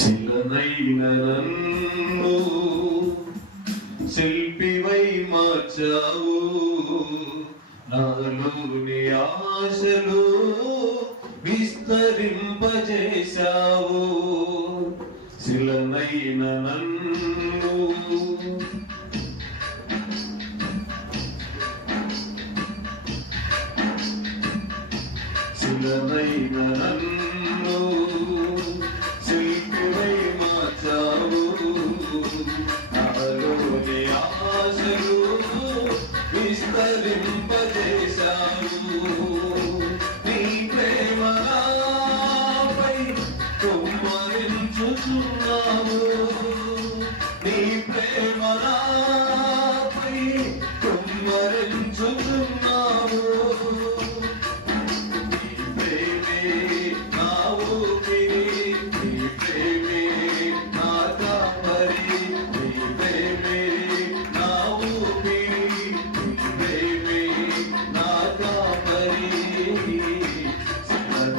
சிந்தனையின நன்னு శిల్పివై మార్చావు. నాలోని ఆశలు విస్తరింపజేశావు. శిలనైన నన్ను శిలనైన నన్ను ప్రతింపజేశావు